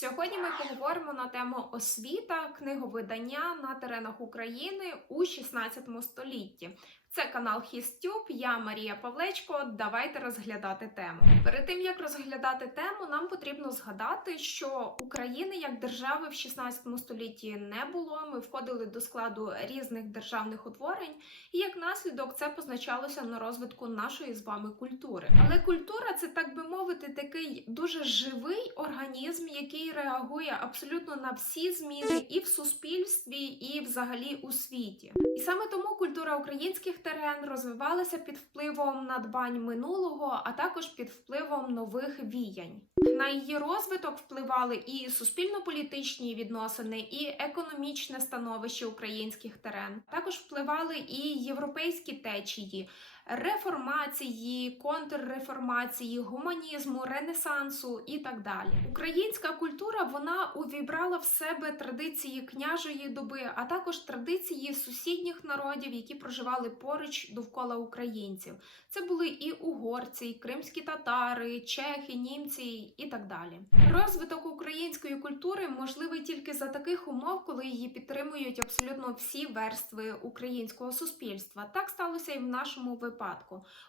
Сьогодні ми поговоримо на тему освіта, книговидання на теренах України у 16 столітті. Це канал Хістюб, я Марія Павлечко. Давайте розглядати тему. Перед тим як розглядати тему, нам потрібно згадати, що України як держави в 16 столітті не було. Ми входили до складу різних державних утворень, і як наслідок це позначалося на розвитку нашої з вами культури. Але культура це так би мовити, такий дуже живий організм, який реагує абсолютно на всі зміни і в суспільстві, і взагалі у світі. І саме тому культура українських терен розвивалися під впливом надбань минулого, а також під впливом нових віянь. На її розвиток впливали і суспільно-політичні відносини, і економічне становище українських терен. Також впливали і європейські течії, реформації, контрреформації, гуманізму, ренесансу і так далі. Українська культура вона увібрала в себе традиції княжої доби, а також традиції сусідніх народів, які проживали поруч довкола українців. Це були і угорці, і кримські татари, чехи, німці і так далі. Розвиток української культури можливий тільки за таких умов, коли її підтримують абсолютно всі верстви українського суспільства. Так сталося і в нашому випадку.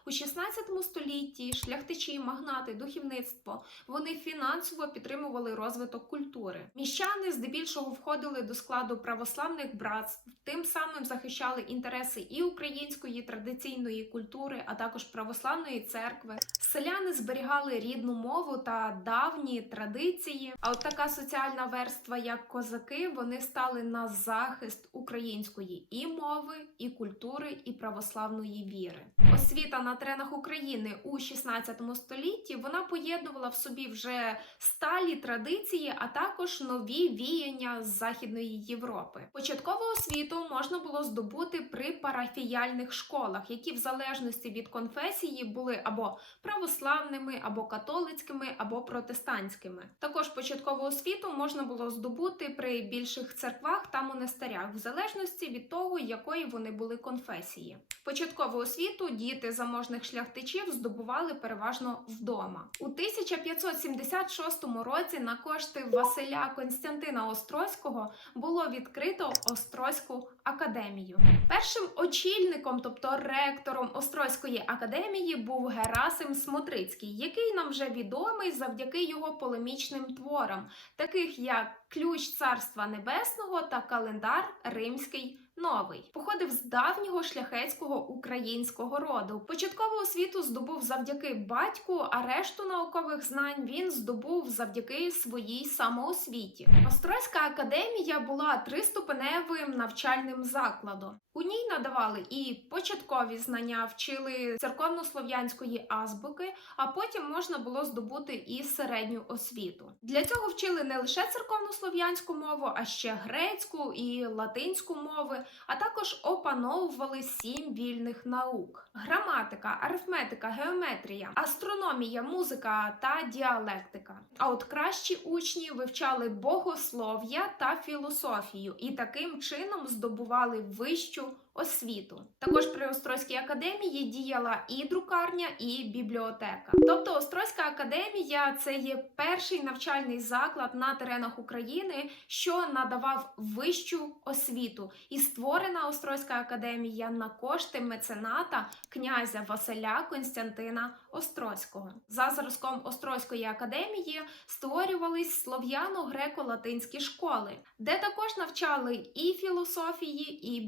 У 16 столітті шляхтичі, магнати, духовництво вони фінансово підтримували розвиток культури. Міщани здебільшого входили до складу православних братств, тим самим захищали інтереси і української традиційної культури, а також православної церкви. Селяни зберігали рідну мову та давні традиції. А от така соціальна верства, як козаки, вони стали на захист української і мови, і культури, і православної віри. Освіта на теренах України у 16 столітті вона поєднувала в собі вже сталі традиції, а також нові віяння з Західної Європи. Початкову освіту можна було здобути при парафіяльних школах, які в залежності від конфесії були або православними, або католицькими, або протестантськими. Також початкову освіту можна було здобути при більших церквах та монастирях, в залежності від того, якої вони були конфесії. Початкову освіту діти заможних шляхтичів здобували переважно вдома. У 1576 році на кошти Василя Константина Острозького було відкрито Острозьку академію. Першим очільником, тобто ректором Острозької академії, був Герасим Смотрицький, який нам вже відомий завдяки його полемічним творам, таких як Ключ Царства Небесного та Календар Римський. Новий походив з давнього шляхетського українського роду. Початкову освіту здобув завдяки батьку, а решту наукових знань він здобув завдяки своїй самоосвіті. Острозька академія була триступеневим навчальним закладом. У ній надавали і початкові знання, вчили церковнослов'янської азбуки, а потім можна було здобути і середню освіту. Для цього вчили не лише церковнослов'янську мову, а ще грецьку і латинську мови, а також опановували сім вільних наук: граматика, арифметика, геометрія, астрономія, музика та діалектика. А от кращі учні вивчали богослов'я та філософію і таким чином здобували вищу освіту. Також при Острозькій академії діяла і друкарня, і бібліотека. Тобто Острозька академія це є перший навчальний заклад на теренах України, що надавав вищу освіту, і створена Острозька академія на кошти мецената князя Василя Константина Острозького. За зразком Острозької академії створювались слов'яно-греко-латинські школи, де також навчали і філософії, і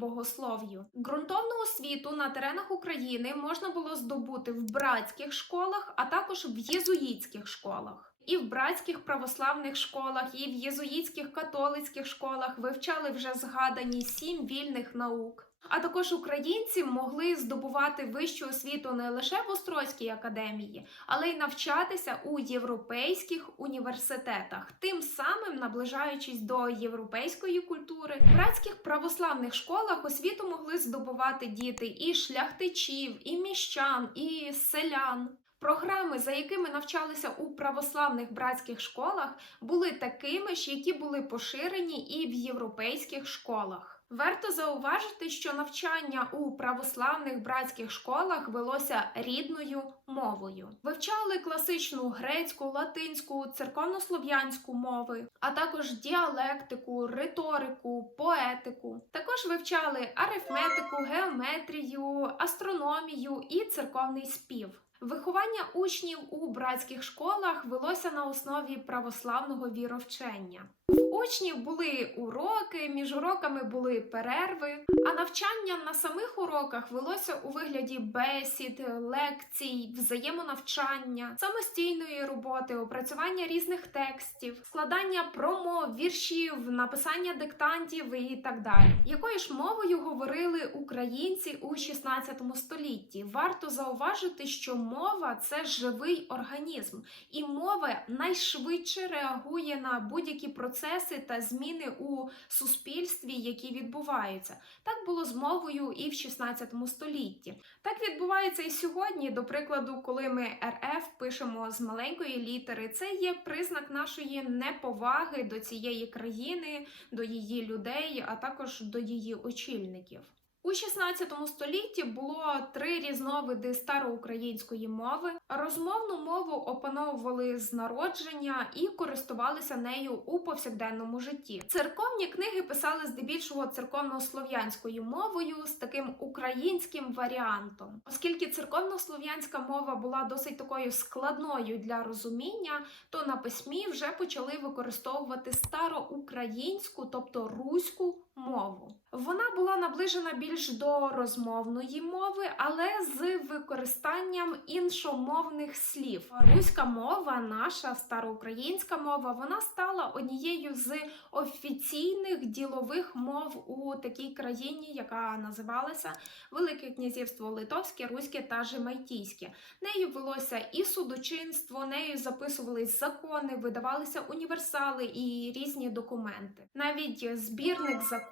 богослов'ю. Ґрунтовну освіту на теренах України можна було здобути в братських школах, а також в єзуїтських школах. І в братських православних школах, і в єзуїтських католицьких школах вивчали вже згадані сім вільних наук. А також українці могли здобувати вищу освіту не лише в Острозькій академії, але й навчатися у європейських університетах, тим самим наближаючись до європейської культури. В братських православних школах освіту могли здобувати діти і шляхтичів, і міщан, і селян. Програми, за якими навчалися у православних братських школах, були такими ж, які були поширені і в європейських школах. Варто зауважити, що навчання у православних братських школах велося рідною мовою. Вивчали класичну грецьку, латинську, церковнослов'янську мови, а також діалектику, риторику, поетику. Також вивчали арифметику, геометрію, астрономію і церковний спів. Виховання учнів у братських школах велося на основі православного віровчення. В учнів були уроки, між уроками були перерви, а навчання на самих уроках велося у вигляді бесід, лекцій, взаємонавчання, самостійної роботи, опрацювання різних текстів, складання промов, віршів, написання диктантів і так далі. Якою ж мовою говорили українці у 16 столітті? Варто зауважити, що мова це живий організм, і мова найшвидше реагує на будь-які процеси та зміни у суспільстві, які відбуваються. Так було з мовою і в 16 столітті. Так відбувається і сьогодні. До прикладу, коли ми РФ пишемо з маленької літери, це є признак нашої неповаги до цієї країни, до її людей, а також до її очільників. У 16 столітті було три різновиди староукраїнської мови. Розмовну мову опановували з народження і користувалися нею у повсякденному житті. Церковні книги писали здебільшого церковно-слов'янською мовою з таким українським варіантом, оскільки церковно-слов'янська мова була досить такою складною для розуміння, то на письмі вже почали використовувати староукраїнську, тобто руську мову. Вона була наближена більш до розмовної мови, але з використанням іншомовних слів. Руська мова, наша староукраїнська мова, вона стала однією з офіційних ділових мов у такій країні, яка називалася Велике Князівство Литовське, Руське та Жемайтійське. Нею велося і судочинство, нею записувались закони, видавалися універсали і різні документи. Навіть збірник законів,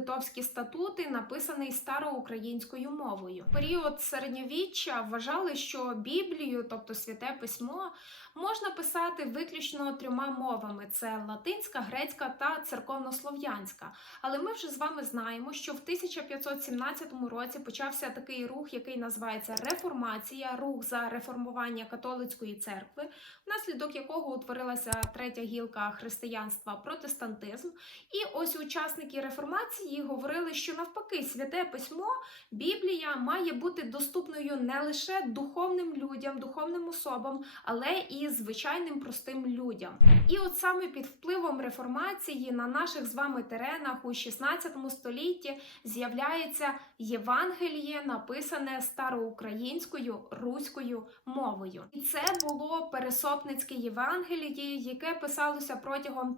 литовські статути, написаний староукраїнською мовою. Період середньовіччя вважали, що Біблію, тобто святе письмо, можна писати виключно трьома мовами: це латинська, грецька та церковнослов'янська. Але ми вже з вами знаємо, що в 1517 році почався такий рух, який називається реформація, рух за реформування католицької церкви, внаслідок якого утворилася третя гілка християнства протестантизм. І ось учасники реформації говорили, що навпаки, святе письмо, Біблія має бути доступною не лише духовним людям, духовним особам, але і звичайним простим людям. І от саме під впливом реформації на наших з вами теренах у 16 столітті з'являється Євангеліє, написане староукраїнською руською мовою. І це було Пересопницьке Євангеліє, яке писалося протягом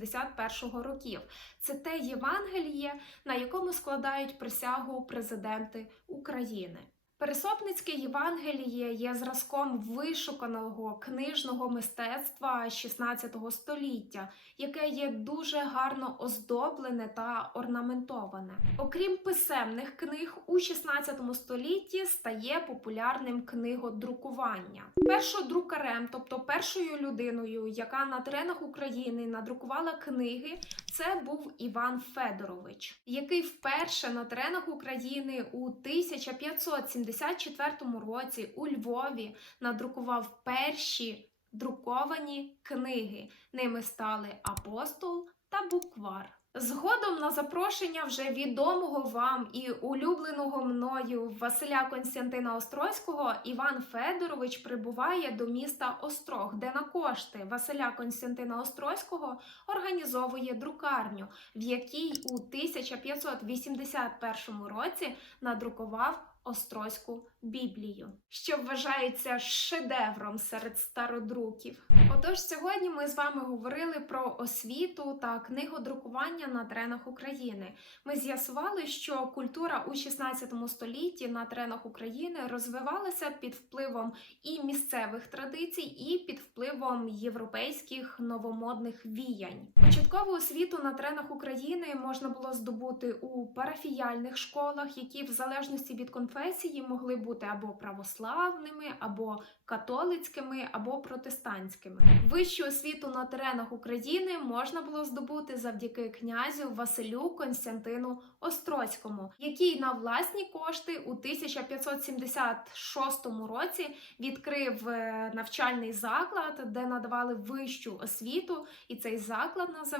1556-1561 років. Це те Євангеліє, на якому складають присягу президенти України. Пересопницьке Євангеліє є зразком вишуканого книжного мистецтва 16 століття, яке є дуже гарно оздоблене та орнаментоване. Окрім писемних книг, у 16 столітті стає популярним книгодрукування. Першодрукарем, тобто першою людиною, яка на теренах України надрукувала книги, це був Іван Федорович, який вперше на теренах України у 1574 році у Львові надрукував перші друковані книги. Ними стали Апостол та Буквар. Згодом на запрошення вже відомого вам і улюбленого мною Василя Константина Острозького Іван Федорович прибуває до міста Острог, де на кошти Василя Константина Острозького організовує друкарню, в якій у 1581 році надрукував Острозьку Біблію, що вважається шедевром серед стародруків. Отож, сьогодні ми з вами говорили про освіту та книгодрукування на теренах України. Ми з'ясували, що культура у 16 столітті на теренах України розвивалася під впливом і місцевих традицій, і під впливом європейських новомодних віянь. Початкову освіту на теренах України можна було здобути у парафіяльних школах, які в залежності від конфесії конфесії могли бути або православними, або католицькими, або протестантськими. Вищу освіту на теренах України можна було здобути завдяки князю Василю Константину Острозькому, який на власні кошти у 1576 році відкрив е, навчальний заклад, де надавали вищу освіту, і цей заклад називається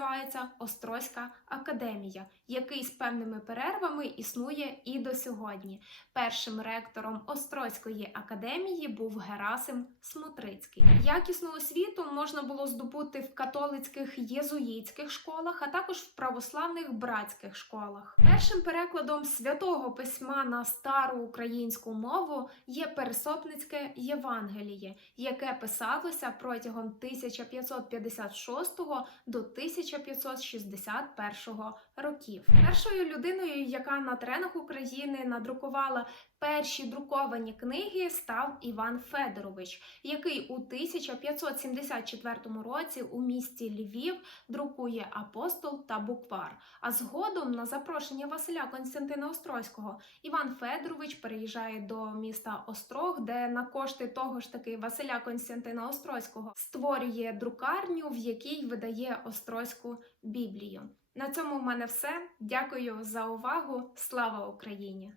Острозька академія, який з певними перервами існує і до сьогодні. Першим ректором Острозької академії був Герасим Смотрицький. Якісну освіту можна було здобути в католицьких єзуїтських школах, а також в православних братських школах. Першим перекладом святого письма на стару українську мову є Пересопницьке Євангеліє, яке писалося протягом 1556 до 1561 років. Першою людиною, яка на теренах України надрукувала перші друковані книги, став Іван Федорович, який у 1574 році у місті Львів друкує апостол та буквар. А згодом, на запрошення Василя Константина Острозького, Іван Федорович переїжджає до міста Острог, де на кошти того ж таки Василя Константина Острозького створює друкарню, в якій видає Острозьку Біблію. На цьому в мене все. Дякую за увагу. Слава Україні!